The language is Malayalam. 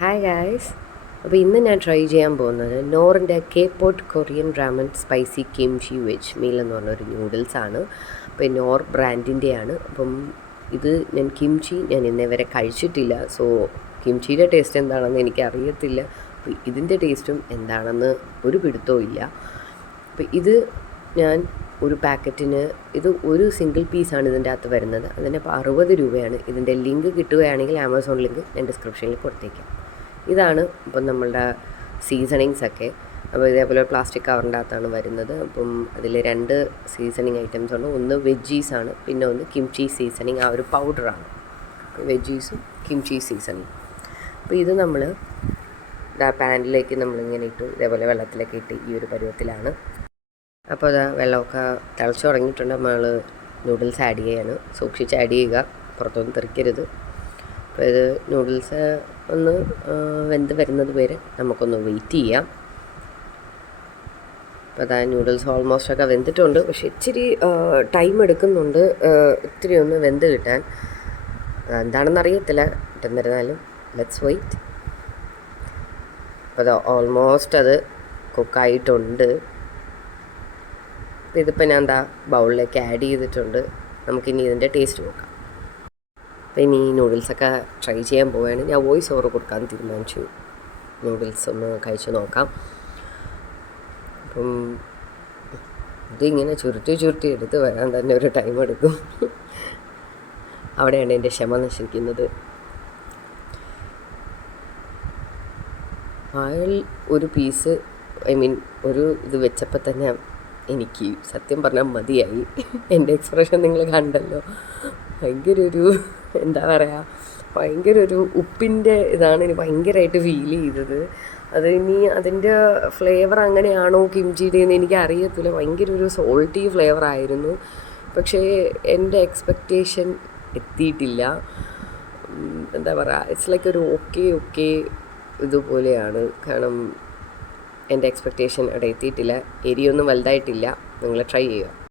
Hi guys. അപ്പോൾ ഇന്ന് ഞാൻ ട്രൈ ചെയ്യാൻ പോകുന്നത് നോറിൻ്റെ കേപ്പോട്ട് Korean ramen spicy kimchi veg meal എന്ന് പറഞ്ഞൊരു നൂഡിൽസാണ്. അപ്പോൾ നോർ ബ്രാൻഡിൻ്റെയാണ്. അപ്പം ഇത് ഞാൻ ഇന്നേ വരെ കഴിച്ചിട്ടില്ല. സോ കിംച്ചിയുടെ ടേസ്റ്റ് എന്താണെന്ന് എനിക്കറിയത്തില്ല. അപ്പോൾ ഇതിൻ്റെ ടേസ്റ്റും എന്താണെന്ന് ഒരു പിടുത്തവും ഇല്ല. അപ്പോൾ ഇത് ഞാൻ ഒരു പാക്കറ്റിന് ഒരു സിംഗിൾ പീസാണ് ഇതിൻ്റെ അകത്ത് വരുന്നത്. അതിനിപ്പോൾ 60 രൂപയാണ്. ഇതിൻ്റെ ലിങ്ക് കിട്ടുകയാണെങ്കിൽ ആമസോൺ ലിങ്ക് ഞാൻ ഡിസ്ക്രിപ്ഷനിൽ കൊടുത്തേക്കാം. ഇതാണ് ഇപ്പം നമ്മളുടെ സീസണിങ്സൊക്കെ. അപ്പോൾ ഇതേപോലെ പ്ലാസ്റ്റിക് കവറിൻ്റെ അകത്താണ് വരുന്നത്. അപ്പം അതിൽ 2 സീസണിങ് ഐറ്റംസ് ഉണ്ട്. ഒന്ന് വെജീസാണ്, പിന്നെ ഒന്ന് കിംചി സീസണിങ്, ആ ഒരു പൗഡറാണ്. വെജീസും കിംചി സീസണിങ്. അപ്പോൾ ഇത് നമ്മൾ പാനിലേക്ക് നമ്മളിങ്ങനെ ഇട്ടു, ഇതേപോലെ വെള്ളത്തിലേക്ക് ഇട്ട് ഈ ഒരു പരുവത്തിലാണ്. അപ്പോൾ അത് വെള്ളമൊക്കെ തിളച്ച് തുടങ്ങിയിട്ടുണ്ട്. നമ്മൾ നൂഡിൽസ് ആഡ് ചെയ്യാണ്. സൂക്ഷിച്ച് ആഡ് ചെയ്യുക, പുറത്തൊന്നും തെറിക്കരുത്. അപ്പോൾ ഇത് നൂഡിൽസ് ഒന്ന് വെന്ത് വരുന്നത് വരെ നമുക്കൊന്ന് വെയിറ്റ് ചെയ്യാം. അപ്പോൾ അതാ നൂഡിൽസ് ഓൾമോസ്റ്റ് ഒക്കെ വെന്തിട്ടുണ്ട്. പക്ഷെ ഇച്ചിരി ടൈം എടുക്കുന്നുണ്ട് ഇത്തിരി ഒന്ന് വെന്ത് കിട്ടാൻ. എന്താണെന്ന് അറിയത്തില്ല. എന്നിരുന്നാലും ലെറ്റ്സ് വെയിറ്റ്. അപ്പോൾ അത് ഓൾമോസ്റ്റ് അത് കുക്കായിട്ടുണ്ട്. ഇതിപ്പോൾ ഞാൻ ബൗളിലേക്ക് ആഡ് ചെയ്തിട്ടുണ്ട്. നമുക്കിനി ഇതിൻ്റെ ടേസ്റ്റ് നോക്കാം. അപ്പോൾ ഇനി ഈ നൂഡിൽസൊക്കെ ട്രൈ ചെയ്യാൻ പോവുകയാണ്. ഞാൻ വോയിസ് ഓവർ കൊടുക്കാൻ തീരുമാനിച്ചു. നൂഡിൽസ് ഒന്ന് കഴിച്ച് നോക്കാം. അപ്പം ഇതിങ്ങനെ ചുരുട്ടി എടുത്ത് വരാൻ തന്നെ ഒരു ടൈം എടുക്കും. അവിടെയാണ് എൻ്റെ ക്ഷമ നശിക്കുന്നത്. അയാൾ ഒരു പീസ് ഒരു ഇത് വെച്ചപ്പോൾ തന്നെ എനിക്ക് സത്യം പറഞ്ഞാൽ മതിയായി. എൻ്റെ എക്സ്പ്രഷൻ നിങ്ങൾ കണ്ടല്ലോ. ഭയങ്കര ഒരു ഉപ്പിൻ്റെ ഇതാണ് എനിക്ക് ഭയങ്കരമായിട്ട് ഫീൽ ചെയ്തത്. അത് ഇനി അതിൻ്റെ ഫ്ലേവർ അങ്ങനെയാണോ കിംചിയുടെ എന്ന് എനിക്ക് അറിയത്തില്ല. ഭയങ്കര ഒരു സോൾട്ടി ഫ്ലേവർ ആയിരുന്നു. പക്ഷേ എൻ്റെ എക്സ്പെക്റ്റേഷൻ എത്തിയിട്ടില്ല. ഇറ്റ്സ് ലൈക്ക് ഒരു ഓക്കെ ഇതുപോലെയാണ്. കാരണം എൻ്റെ എക്സ്പെക്റ്റേഷൻ അവിടെ എത്തിയിട്ടില്ല. എരിയൊന്നും വലുതായിട്ടില്ല. നിങ്ങൾ ട്രൈ ചെയ്യുക.